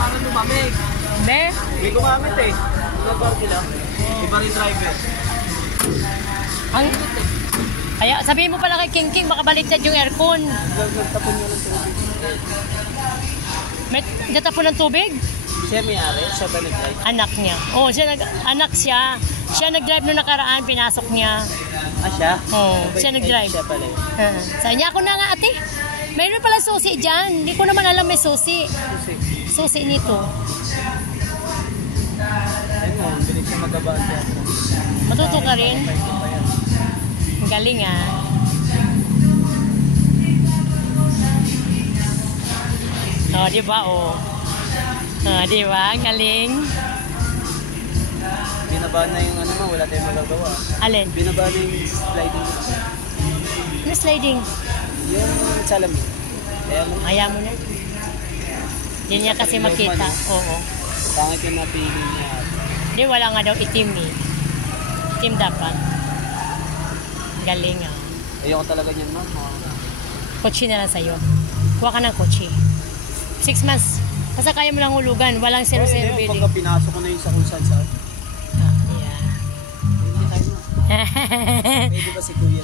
para lumamig. Hindi? Hindi ko gamit eh. Nag-party lang. Iba rin driver. Ang... Kaya sabihin mo pala kay King King, baka baliktad yung aircon. Nagtapon niya ng tubig. May natapon ng tubig? Siya may-ari, siya ba nag-drive? Anak niya. Oh, anak siya. Siya nag-drive nung nakaraan, pinasok niya. Ah, siya? Oh, siya nag-drive. Siya pala. Sa niya ako na nga ate. Mayroon pala susi dyan. Hindi ko naman alam may susi. Susi nito. Ayun mo, binig siya magabaan siya. Matuto ka rin? Ang galing ah. Oh, di ba oh. Oh, di ba? Ang galing. Binaba na yung ano mo, wala tayong magagawa. Alin? Binaba na yung sliding. Ano sliding? Yung salamin. Ayaw mo na. Hindi niya kasi makita. Oo. Pangit yung napili niya. Hindi, wala nga daw itim eh. Itim dapat. Galing ah. Ayoko talaga niyan, ma'am. Kotse na lang sa'yo. Kuha ka ng kotse. 6 months. Basta kaya mo lang hulugan. Walang 0-0 billing. Pagka pinasok ko na yung sa kung saan saan. Yeah. Hindi tayo na. Pwede ba si Kuya?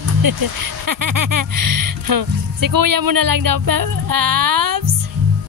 Si kuya mo na lang daw. Abs!